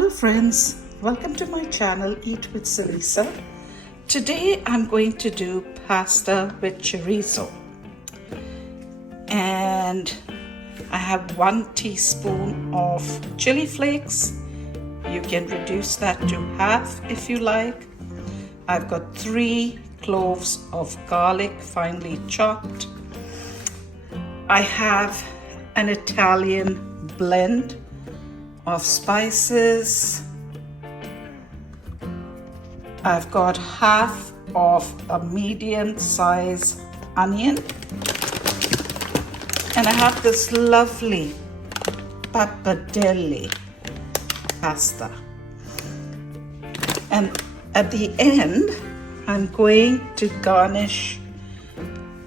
Hello friends, welcome to my channel Eat with Salisa. Today I'm going to do pasta with chorizo, and I have 1 teaspoon of chili flakes. You can reduce that to half if you like. I've got 3 cloves of garlic finely chopped. I have an Italian blend of spices. I've got half of a medium size onion, and I have this lovely Pappardelle Pasta, and at the end I'm going to garnish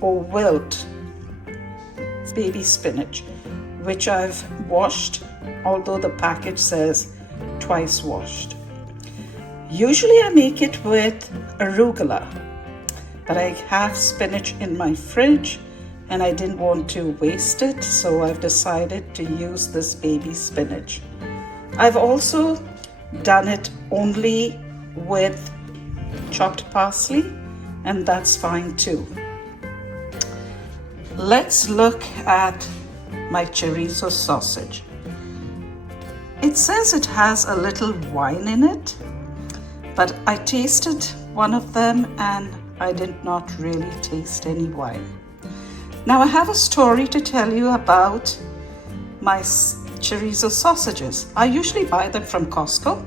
or wilt baby spinach, which I've washed, although the package says twice washed. Usually I make it with arugula, but I have spinach in my fridge and I didn't want to waste it, so I've decided to use this baby spinach. I've also done it only with chopped parsley, and that's fine too. Let's look at my chorizo sausage. It says it has a little wine in it, but I tasted one of them and I did not really taste any wine. Now I have a story to tell you about my chorizo sausages. I usually buy them from Costco,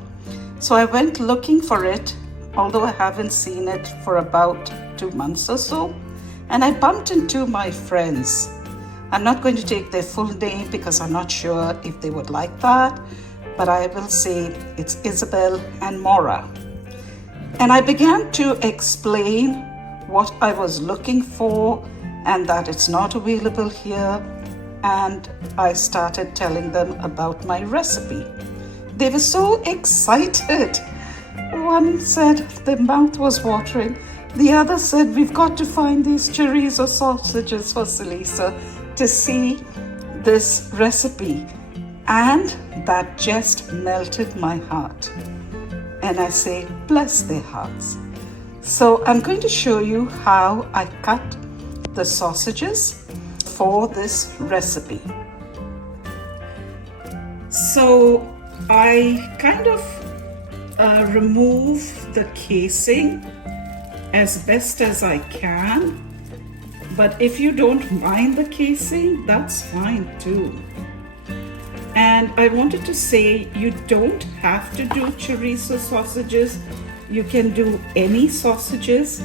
so I went looking for it, although I haven't seen it for about 2 months or so, and I bumped into my friends. I'm not going to take their full name because I'm not sure if they would like that, but I will say it's Isabel and Maura. And I began to explain what I was looking for and that it's not available here, and I started telling them about my recipe. They were so excited. One said their mouth was watering. The other said, we've got to find these chorizo sausages for Salisa to see this recipe. And that just melted my heart. And I say, bless their hearts. So I'm going to show you how I cut the sausages for this recipe. So I kind of remove the casing as best as I can, but if you don't mind the casing, that's fine too. And I wanted to say, you don't have to do chorizo sausages. You can do any sausages,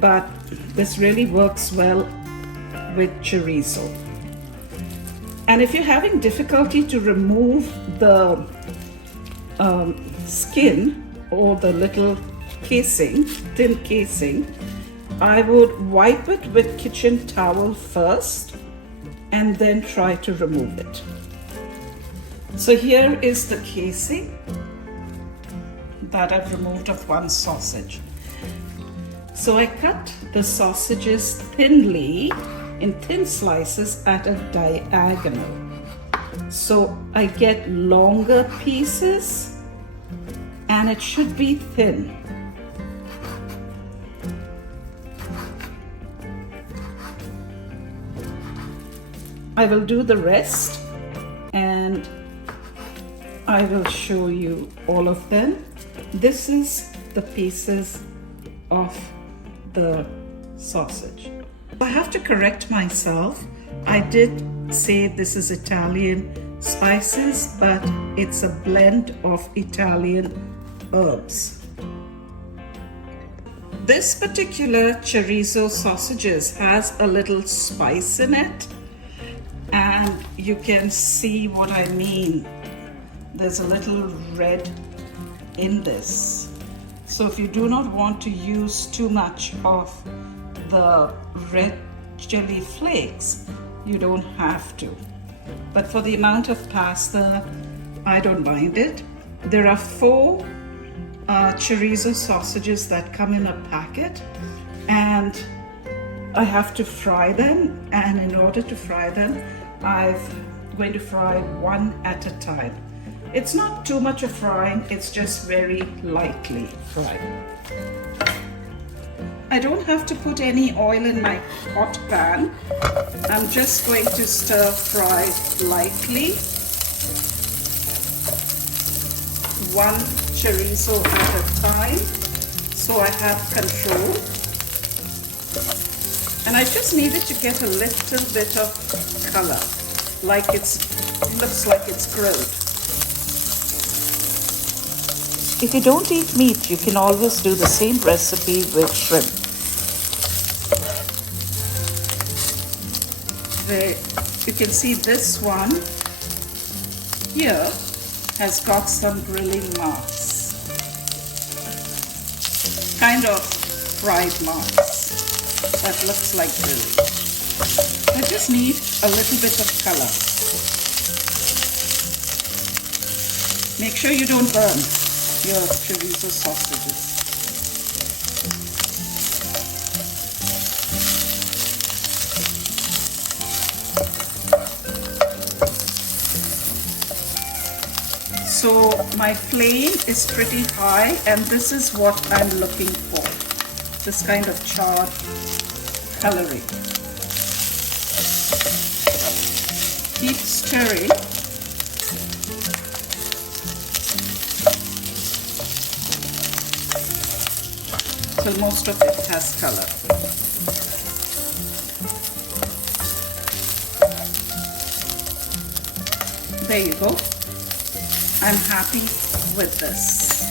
but this really works well with chorizo. And if you're having difficulty to remove the skin or the little casing, thin casing, I would wipe it with kitchen towel first and then try to remove it. So here is the casing that I've removed of 1 sausage. So I cut the sausages thinly in thin slices at a diagonal. So I get longer pieces and it should be thin. I will do the rest and I will show you all of them. This is the pieces of the sausage. I have to correct myself. I did say this is Italian spices, but it's a blend of Italian herbs. This particular chorizo sausages has a little spice in it, and you can see what I mean. There's a little red in this. So if you do not want to use too much of the red chili flakes, you don't have to. But for the amount of pasta, I don't mind it. There are 4 chorizo sausages that come in a packet, and I have to fry them, and in order to fry them, I'm going to fry one at a time. It's not too much of frying, it's just very lightly fried. I don't have to put any oil in my hot pan. I'm just going to stir fry lightly, one chorizo at a time, so I have control. And I just need it to get a little bit of color, like looks like it's grilled. If you don't eat meat, you can always do the same recipe with shrimp. You can see this one here has got some grilling marks, kind of fried marks that looks like grilling. I just need a little bit of color. Make sure you don't burn your chorizo sausages. So my flame is pretty high, and this is what I'm looking for, this kind of charred coloring. Keep stirring. Till most of it has color. There you go. I'm happy with this.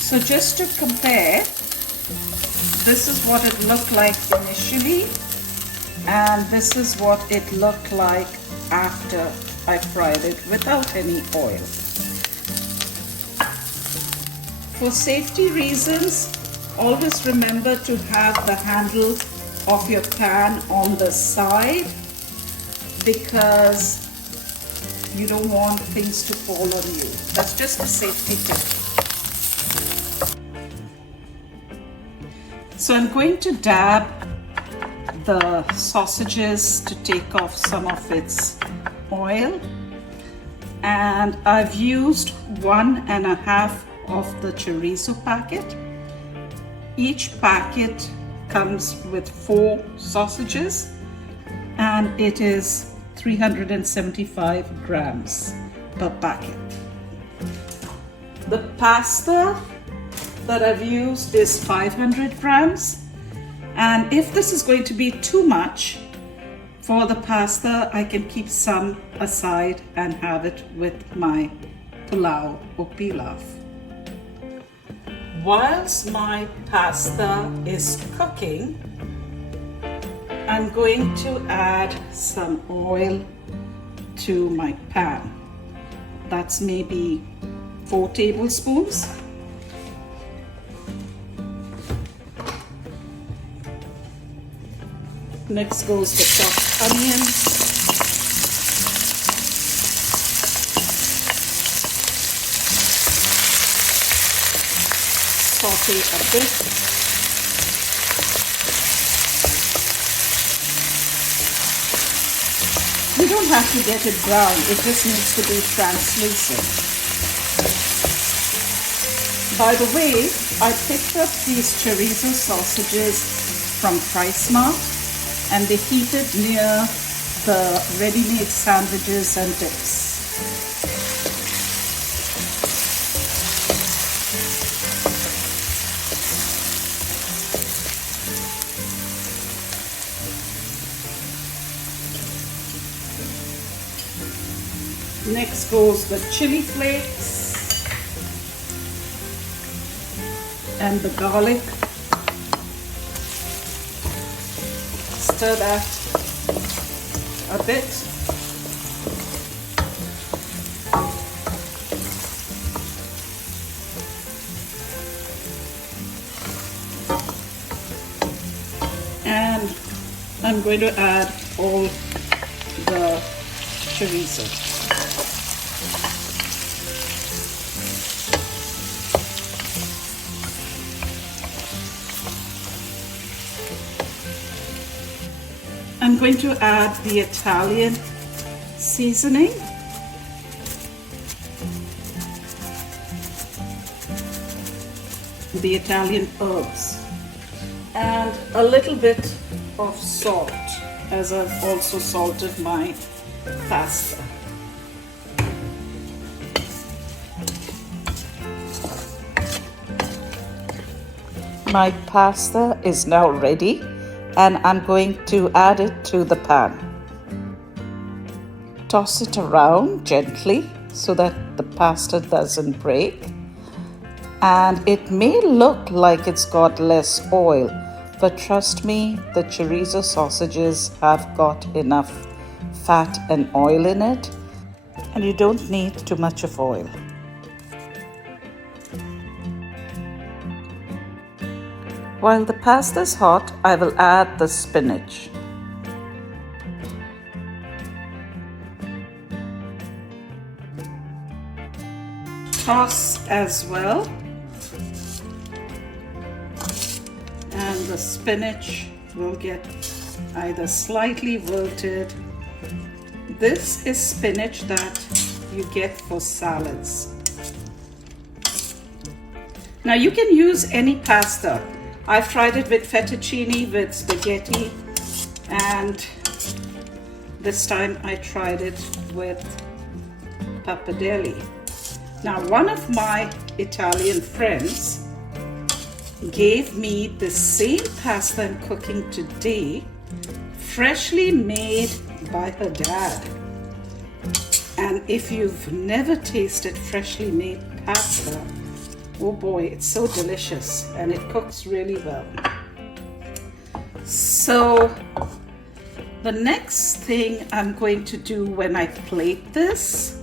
So just to compare, this is what it looked like initially, and this is what it looked like after I fried it without any oil. For safety reasons, always remember to have the handle of your pan on the side, because you don't want things to fall on you. That's just a safety tip. So I'm going to dab the sausages to take off some of its oil, and I've used 1.5 of the chorizo packet. Each packet comes with 4 sausages, and it is 375 grams per packet. The pasta that I've used is 500 grams, and if this is going to be too much for the pasta, I can keep some aside and have it with my pulao or pilaf. Whilst my pasta is cooking, I'm going to add some oil to my pan. That's maybe 4 tablespoons. Next goes the chopped onions. Saute a bit. You don't have to get it brown, it just needs to be translucent. By the way, I picked up these chorizo sausages from PriceMart, and they heated near the ready-made sandwiches and dips. Next goes the chili flakes and the garlic. Stir that a bit. And I'm going to add all the chorizo. I'm going to add the Italian seasoning. The Italian herbs and a little bit of salt, as I've also salted my pasta. My pasta is now ready and I'm going to add it to the pan. Toss it around gently so that the pasta doesn't break. And it may look like it's got less oil, but trust me, the chorizo sausages have got enough fat and oil in it, and you don't need too much of oil. While the pasta is hot, I will add the spinach. Toss as well. And the spinach will get either slightly wilted. This is spinach that you get for salads. Now you can use any pasta. I've tried it with fettuccine, with spaghetti, and this time I tried it with pappardelle. Now one of my Italian friends gave me the same pasta I'm cooking today, freshly made by her dad. And if you've never tasted freshly made pasta, oh boy, it's so delicious and it cooks really well. So the next thing I'm going to do when I plate this,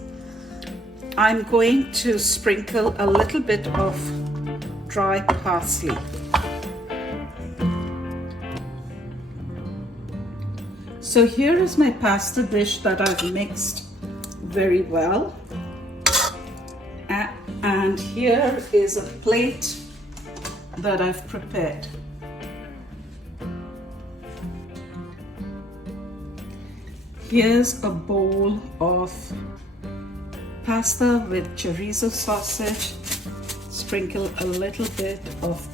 I'm going to sprinkle a little bit of dry parsley. So here is my pasta dish that I've mixed very well. And here is a plate that I've prepared. Here's a bowl of pasta with chorizo sausage. Sprinkle a little bit of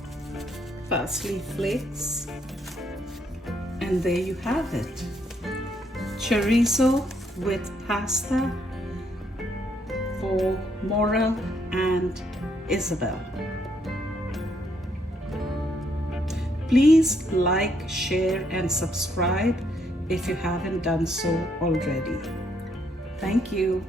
parsley flakes. And there you have it. Chorizo with pasta for Morel and Isabel. Please like, share, and subscribe if you haven't done so already. Thank you.